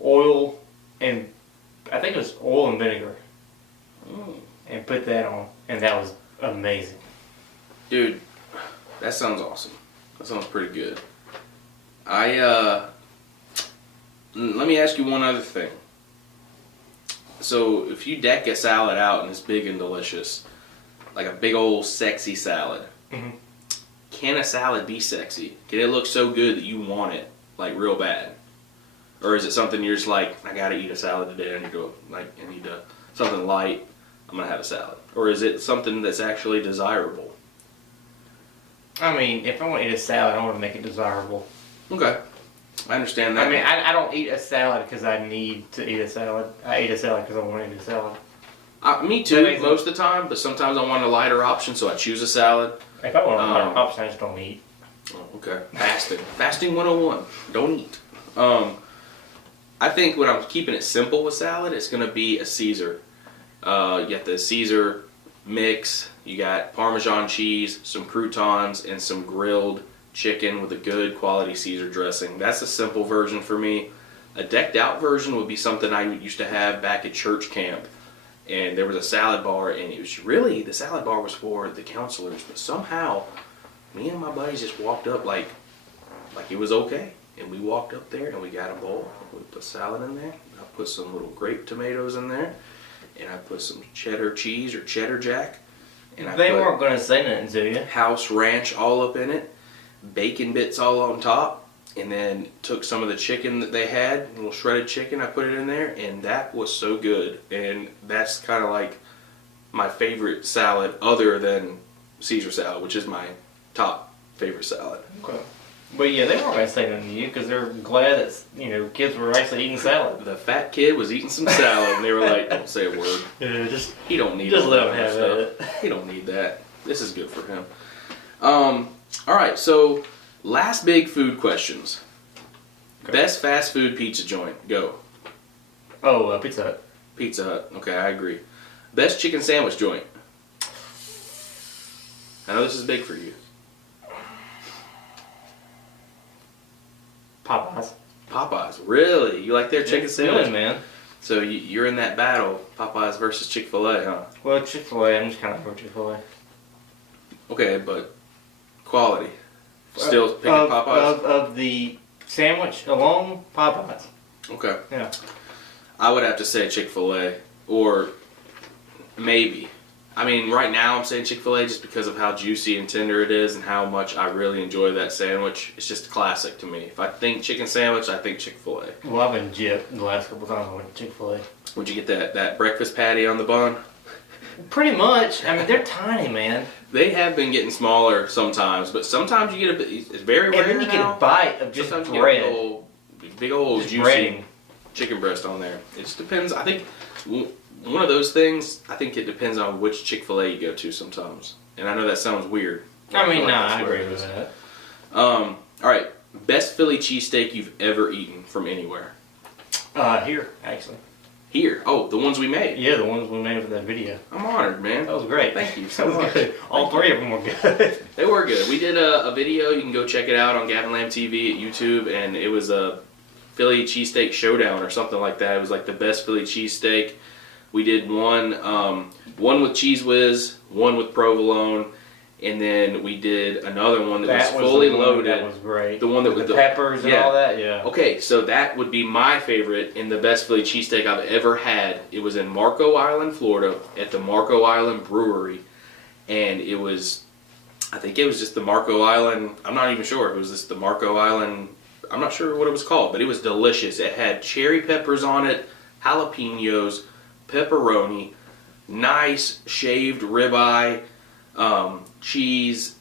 oil and I think it was oil and vinegar, and put that on, and that was amazing. Dude, that sounds awesome. That sounds pretty good. Let me ask you one other thing. So if you deck a salad out and it's big and delicious, like a big old sexy salad, can a salad be sexy? Can it look so good that you want it, like real bad? Or is it something you're just like, I gotta eat a salad today, I need something light, I'm gonna have a salad? Or is it something that's actually desirable? If I want to eat a salad, I want to make it desirable. Okay. I understand that. I don't eat a salad because I need to eat a salad. I eat a salad because I want to eat a salad. Me too, most of the time, but sometimes I want a lighter option, so I choose a salad. If I want a lighter option, I just don't eat. Oh, okay. Fasting 101. Don't eat. I think when I'm keeping it simple with salad, it's going to be a Caesar. You got the Caesar mix, you got Parmesan cheese, some croutons, and some grilled chicken with a good quality Caesar dressing. That's a simple version for me. A decked out version would be something I used to have back at church camp. And there was a salad bar, and it was really, the salad bar was for the counselors, but somehow me and my buddies just walked up like it was okay. And we walked up there and we got a bowl. We put salad in there. I put some little grape tomatoes in there. And I put some cheddar cheese or cheddar jack. And I They weren't going to say nothing to you. house ranch all up in it. Bacon bits all on top. And then took some of the chicken that they had, a little shredded chicken, I put it in there. And that was so good. And that's kind of like my favorite salad other than Caesar salad, which is my top favorite salad. Okay. But yeah, they weren't going to say nothing to you because they're glad that, kids were actually eating salad. The fat kid was eating some salad, and they were like, "Don't say a word. Yeah, He don't need just all let that him have stuff. it. He don't need that. This is good for him." All right, so last big food questions. Okay. Best fast food pizza joint. Go. Oh, Pizza Hut. Pizza Hut. Okay, I agree. Best chicken sandwich joint. I know this is big for you. Popeyes. Popeyes. Really? You like their chicken It's sandwich? good, man. So you're in that battle, Popeyes versus Chick-fil-A, huh? Well, Chick-fil-A, I'm just kind of for Chick-fil-A. Okay, but quality. Still picking of, Popeyes? Of the sandwich alone, Popeyes. Okay. Yeah. I would have to say Chick-fil-A, or maybe. I mean, right now I'm saying Chick-fil-A just because of how juicy and tender it is and how much I really enjoy that sandwich. It's just a classic to me. If I think chicken sandwich, I think Chick-fil-A. Well, I've been gypped the last couple times I went to Chick-fil-A. Would you get that breakfast patty on the bun? Pretty much. I mean, they're tiny, man. They have been getting smaller sometimes, but sometimes you get it's very rare And then you get now. a bite of just Sometimes you bread. get a big old Just juicy breading. chicken breast on there. It just depends. I think one of those things, I think it depends on which Chick-fil-A you go to sometimes. And I know that sounds weird. I mean, feel like that's I where agree it with is. that. All right. Best Philly cheesesteak you've ever eaten from anywhere. Here, actually. Here. Oh, the ones we made. Yeah, the ones we made for that video. I'm honored, man. That was great. Thank you so That was much. good. All three of them were good. They were good. We did a video. You can go check it out on Gavin Lamb TV at YouTube, and it was a Philly cheesesteak showdown or something like that. It was like the best Philly cheesesteak. We did one with Cheese Whiz, one with provolone, and then we did another one that was fully the one loaded. That was great. The one that with with the peppers and all that. Yeah. Okay, so that would be my favorite and the best Philly cheesesteak I've ever had. It was in Marco Island, Florida, at the Marco Island Brewery, and it was, I think it was just the Marco Island. I'm not even sure if it was just the Marco Island. I'm not sure what it was called, but it was delicious. It had cherry peppers on it, jalapenos, pepperoni, nice shaved ribeye, cheese,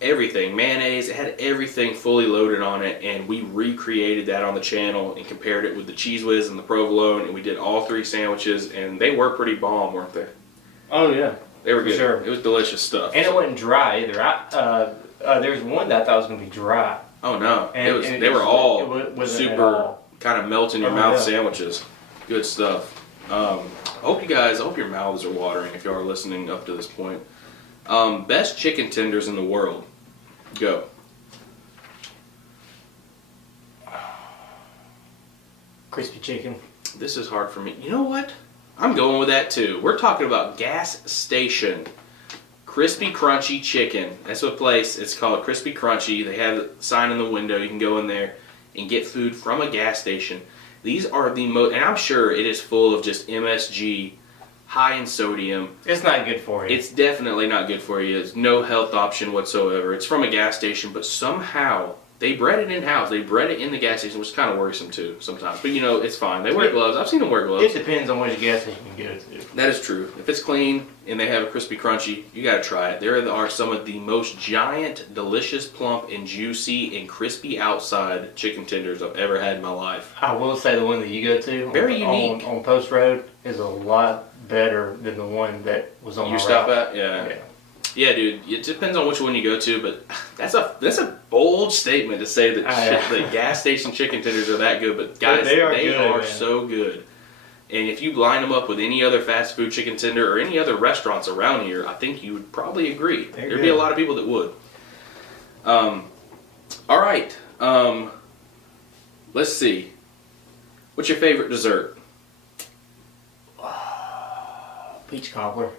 everything, mayonnaise. It had everything fully loaded on it, and we recreated that on the channel and compared it with the Cheese Whiz and the provolone, and we did all three sandwiches, and they were pretty bomb, weren't they? Oh yeah. They were For good. sure. It was delicious stuff. And it wasn't dry either. There's one that I thought was gonna be dry. Oh no, And they were all wasn't at super all. kind of melt in your Oh, mouth yeah. sandwiches. Good stuff. I hope your mouths are watering if y'all are listening up to this point. Best chicken tenders in the world. Go. Crispy chicken. This is hard for me. You know what? I'm going with that too. We're talking about gas station. Crispy Crunchy Chicken. That's what place. It's called Crispy Crunchy. They have a sign in the window. You can go in there and get food from a gas station. These are the most, and I'm sure it is full of just MSG, high in sodium. It's not good for you. It's definitely not good for you. It's no health option whatsoever. It's from a gas station, but somehow they bred it in-house. They bred it in the gas station, which is kind of worrisome too sometimes. But it's fine. They wear gloves. I've seen them wear gloves. It depends on which gas station you go to. That is true. If it's clean and they have a crispy crunchy, you gotta try it. There are some of the most giant, delicious, plump, and juicy and crispy outside chicken tenders I've ever had in my life. I will say the one that you go to Very unique. on Post Road is a lot better than the one that was on You my stop route. at? Yeah. Yeah, dude. It depends on which one you go to, but that's a bold statement to say that that gas station chicken tenders are that good. But guys, They are they good, are man. so good. And if you line them up with any other fast food chicken tender or any other restaurants around here, I think you would probably agree. They're There'd be a good. lot of people that would. All All right. Let's see. What's your favorite dessert? Peach cobbler.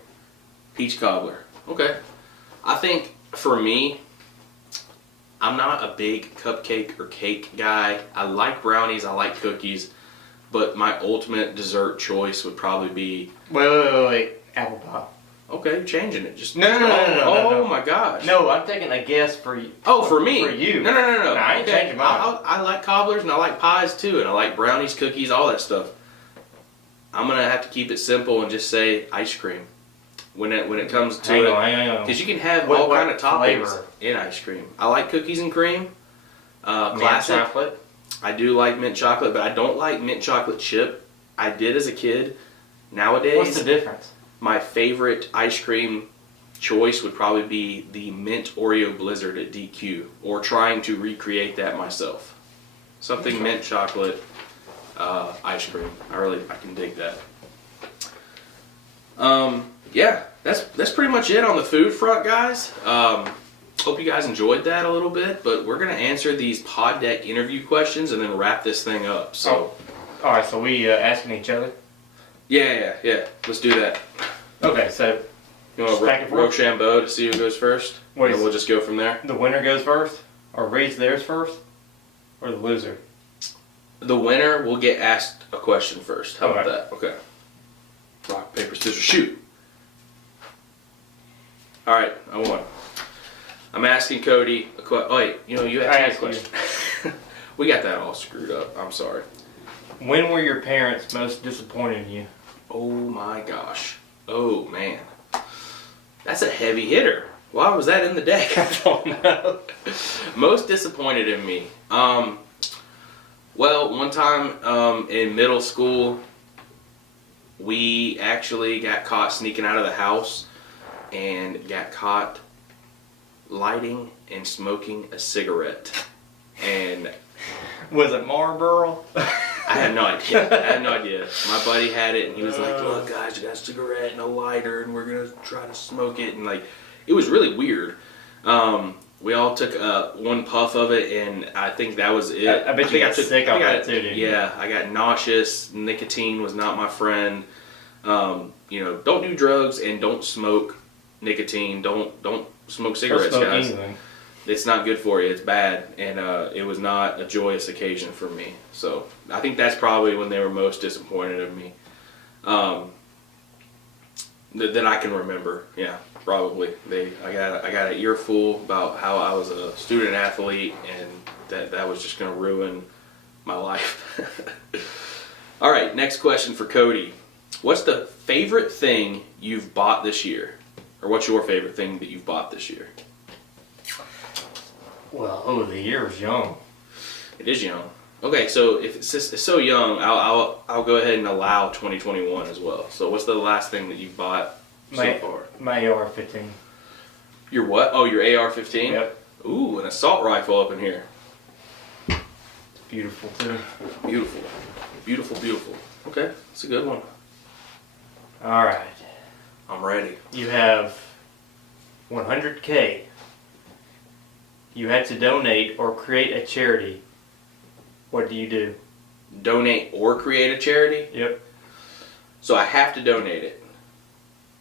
Peach cobbler. Okay. I think for me, I'm not a big cupcake or cake guy. I like brownies, I like cookies, but my ultimate dessert choice would probably be... Wait. Apple pie. Okay, you're changing it. Just No. Oh my gosh. No, I'm taking a guess for you. Oh, for me? For you. No. No, I ain't changing mine. I like cobblers and I like pies too, and I like brownies, cookies, all that stuff. I'm gonna have to keep it simple and just say ice cream. When it comes to Hang on. because you can have What all kind of toppings flavor? in ice cream. I like cookies and cream. Mint Classic. chocolate. I do like mint chocolate, but I don't like mint chocolate chip. I did as a kid. Nowadays, What's the difference? my favorite ice cream choice would probably be the mint Oreo Blizzard at DQ, or trying to recreate that myself. Something mint chocolate ice cream. I can dig that. Yeah, that's pretty much it on the food front, guys. Hope you guys enjoyed that a little bit, but we're gonna answer these pod deck interview questions and then wrap this thing up. So, all right. So we asking each other. yeah. Let's do that. Okay. So You want back and to forth? Rochambeau to see who goes first, Wait, and we'll just go from there. the winner goes first, or reads theirs first, or the loser. The winner will get asked a question first. How about Okay. that? Okay. Rock, paper, scissors, shoot. All right, I won. I'm asking Cody a question. Oh wait, you asked me a question. We got that all screwed up. I'm sorry. When were your parents most disappointed in you? Oh my gosh. Oh man. That's a heavy hitter. Why was that in the deck? I don't know. Most disappointed in me. Well, one time in middle school, we actually got caught sneaking out of the house and got caught lighting and smoking a cigarette. And Was it Marlboro? I had no idea. My buddy had it, and he was like, "Look, guys, you got a cigarette and a lighter, and we're gonna try to smoke it." And it was really weird. We all took one puff of it, and I think that was it. I bet you got sick on that too, didn't you? Yeah, I got nauseous. Nicotine was not my friend. Don't do drugs and don't smoke nicotine. Don't smoke cigarettes, Don't smoke guys. anything. It's not good for you. It's bad, and it was not a joyous occasion for me. So I think that's probably when they were most disappointed in me. That I can remember. Yeah, probably. I got an earful about how I was a student athlete, and that was just going to ruin my life. All right, next question for Cody. What's the favorite thing you've bought this year, or what's your favorite thing that you've bought this year? Well, the year was young. It is young. Okay, so if it's so young, I'll go ahead and allow 2021 as well. So what's the last thing that you've bought so far? My AR-15. Your what? Oh, your AR-15? Yep. Ooh, an assault rifle up in here. It's beautiful too. Beautiful. Beautiful, beautiful. Okay, that's a good one. All right. I'm ready. You have 100K. You had to donate or create a charity. What do you do? Donate or create a charity? Yep. So I have to donate it.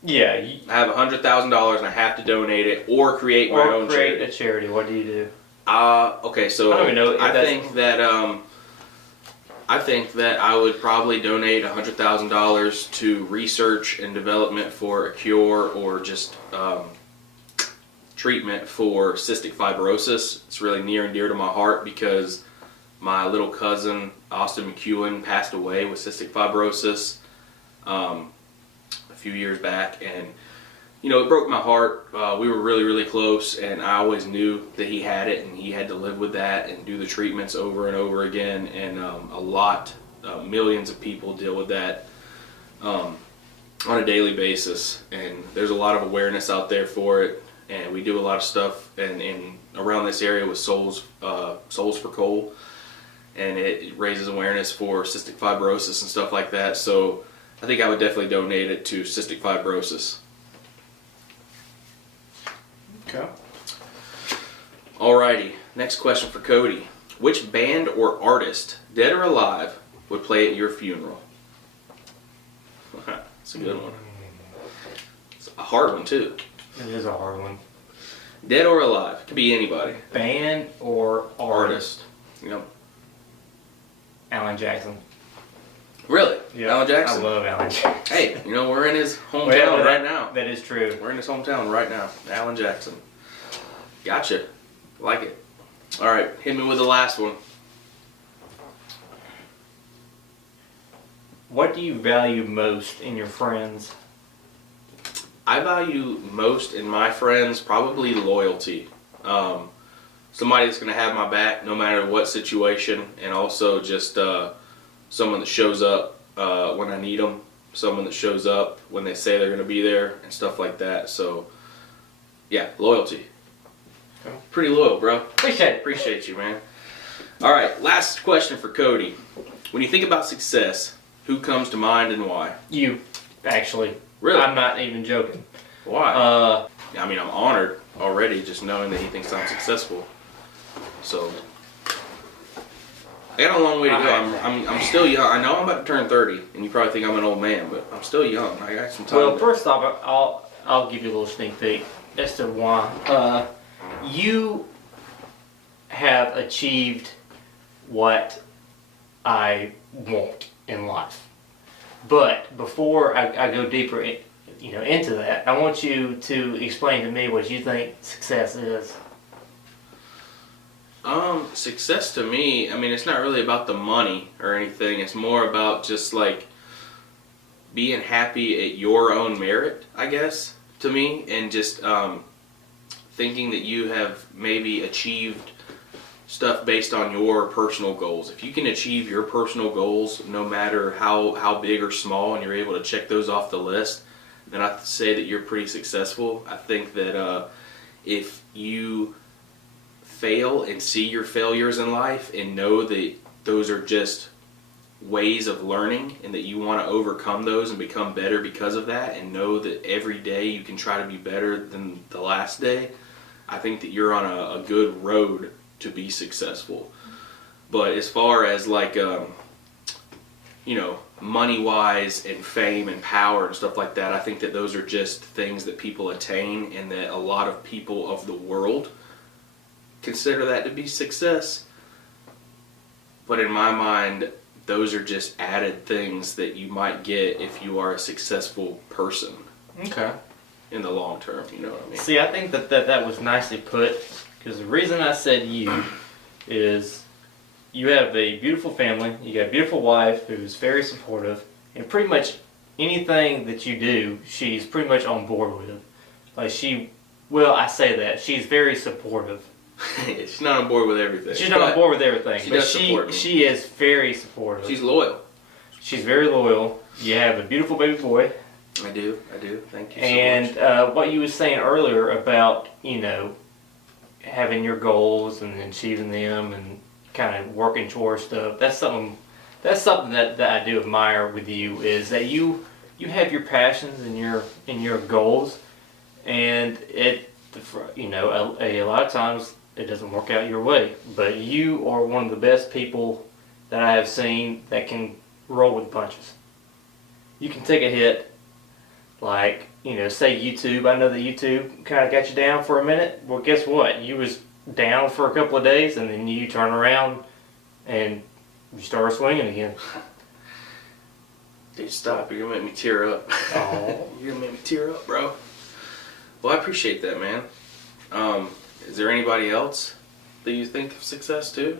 Yeah. I have $100,000 and I have to donate it or create my own create charity. a charity. What do you do? Okay, so I don't even know if I that's- think that I would probably donate $100,000 to research and development for a cure or just treatment for cystic fibrosis. It's really near and dear to my heart because my little cousin Austin McEwen passed away with cystic fibrosis a few years back, and it broke my heart. We were really, really close, and I always knew that he had it, and he had to live with that and do the treatments over and over again. And millions of people deal with that on a daily basis, and there's a lot of awareness out there for it. And we do a lot of stuff and around this area with Souls for Coal, and it raises awareness for cystic fibrosis and stuff like that. So I think I would definitely donate it to cystic fibrosis. Okay. Alrighty, next question for Cody. Which band or artist, dead or alive, would play at your funeral? That's a good one. It's a hard one too. It is a hard one. Dead or alive, could be anybody. Band or artist? Yep. Alan Jackson. Really? Yeah, Alan Jackson? I love Alan Jackson. Hey, you know, we're in his hometown right now. That is true. We're in his hometown right now. Alan Jackson. Gotcha. Like it. Alright, hit me with the last one. What do you value most in your friends? I value most in my friends probably loyalty. Somebody that's going to have my back no matter what situation, and also just someone that shows up when I need them, someone that shows up when they say they're going to be there, and stuff like that. So, yeah, loyalty. Okay. Pretty loyal, bro. Appreciate you, man. All right, last question for Cody. When you think about success, who comes to mind and why? You, actually. Really? I'm not even joking. Why? I mean, I'm honored already just knowing that he thinks I'm successful. So, I got a long way to go. I'm still young. I know I'm about to turn 30, and you probably think I'm an old man, but I'm still young. I got some time. Well, first off, I'll give you a little sneak peek as to why. You have achieved what I want in life. But before I go deeper into that, I want you to explain to me what you think success is. Success to me, I mean, it's not really about the money or anything. It's more about just like being happy at your own merit, I guess, to me, and just thinking that you have maybe achieved stuff based on your personal goals. If you can achieve your personal goals, no matter how big or small, and you're able to check those off the list, then I say that you're pretty successful. I think that if you fail and see your failures in life and know that those are just ways of learning and that you want to overcome those and become better because of that, and know that every day you can try to be better than the last day, I think that you're on a good road to be successful. But as far as like money wise and fame and power and stuff like that, I think that those are just things that people attain, and that a lot of people of the world consider that to be success. But in my mind, those are just added things that you might get if you are a successful person. Okay. In the long term, you know what I mean? See, I think that was nicely put, because the reason I said you is you have a beautiful family, you got a beautiful wife who's very supportive, and pretty much anything that you do, she's pretty much on board with. Like I say that, she's very supportive. She's not on board with everything. She's not on board with everything, she but does support me. She is very supportive. She's loyal. She's very loyal. You have a beautiful baby boy. I do. Thank you so much. And what you were saying earlier about, having your goals and achieving them and kind of working towards stuff, that's something that I do admire with you, is that you have your passions and your goals, and a lot of times it doesn't work out your way, but you are one of the best people that I have seen that can roll with the punches. You can take a hit, like, say YouTube. I know that YouTube kind of got you down for a minute. Well, guess what? You was down for a couple of days, and then you turn around and you start swinging again. Dude, stop. You're going to make me tear up. Oh. You're going to make me tear up, bro. Well, I appreciate that, man. Is there anybody else that you think of success too?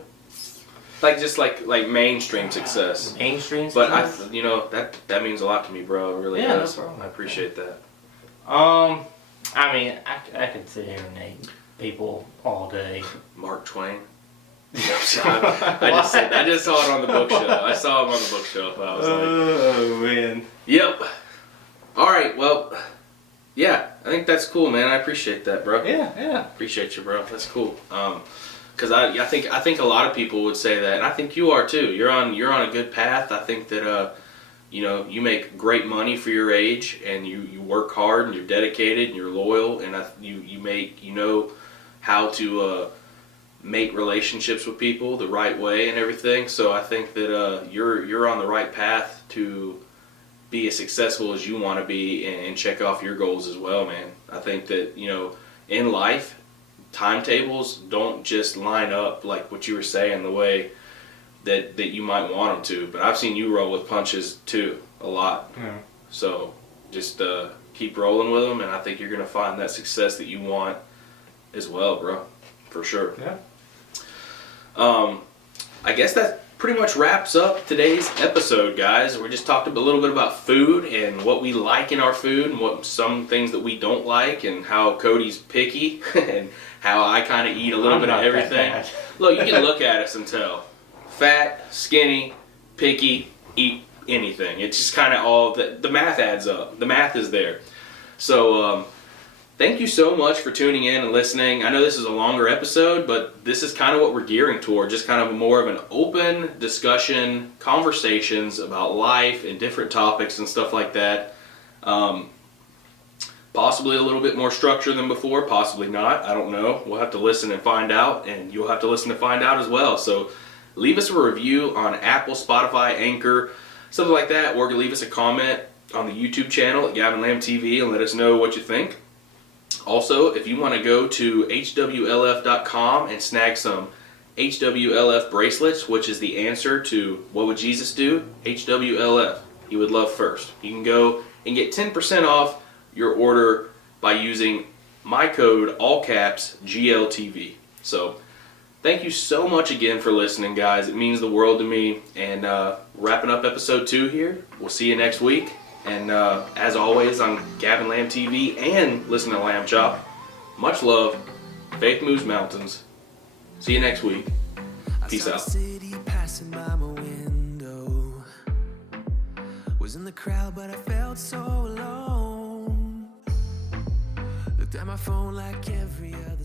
Like just like mainstream success. Mainstream success? But that means a lot to me, bro. It really does. No problem. I appreciate that. I mean, I could sit here and name people all day. Mark Twain. I just saw it on the bookshelf. I saw him on the bookshelf. I was like, oh man. Yep. All right. Well. Yeah, I think that's cool, man. I appreciate that, bro. Yeah. Appreciate you, bro. That's cool. Because I think a lot of people would say that, and I think you are too. You're on a good path. I think that you make great money for your age, and you work hard, and you're dedicated, and you're loyal, and you know how to make relationships with people the right way and everything. So I think that you're on the right path to be as successful as you want to be and check off your goals as well, man. I think that, you know, in life, timetables don't just line up like what you were saying the way that you might want them to. But I've seen you roll with punches too a lot. Yeah. So just keep rolling with them, and I think you're going to find that success that you want as well, bro. For sure. Yeah. I guess that pretty much wraps up today's episode, guys. We just talked a little bit about food and what we like in our food and what some things that we don't like, and how Cody's picky and how I kind of eat a little bit of everything. Look, you can look at us and tell. Fat, skinny, picky, eat anything. It's just kind of all, the math adds up. The math is there. So, thank you so much for tuning in and listening. I know this is a longer episode, but this is kind of what we're gearing toward. Just kind of more of an open discussion, conversations about life and different topics and stuff like that. Possibly a little bit more structure than before, possibly not. I don't know. We'll have to listen and find out, and you'll have to listen to find out as well. So leave us a review on Apple, Spotify, Anchor, something like that, or leave us a comment on the YouTube channel at Gavin Lamb TV and let us know what you think. Also, if you want to go to hwlf.com and snag some HWLF bracelets, which is the answer to what would Jesus do? HWLF. He would love first. You can go and get 10% off your order by using my code, all caps, GLTV. So, thank you so much again for listening, guys. It means the world to me. And wrapping up episode 2 here. We'll see you next week. And as always, on Gavin Lamb TV and listen to Lamb Chop. Much love. Faith moves mountains. See you next week. Peace out. City passing by my window. Was in the crowd, but I felt so alone. Looked at my phone like every other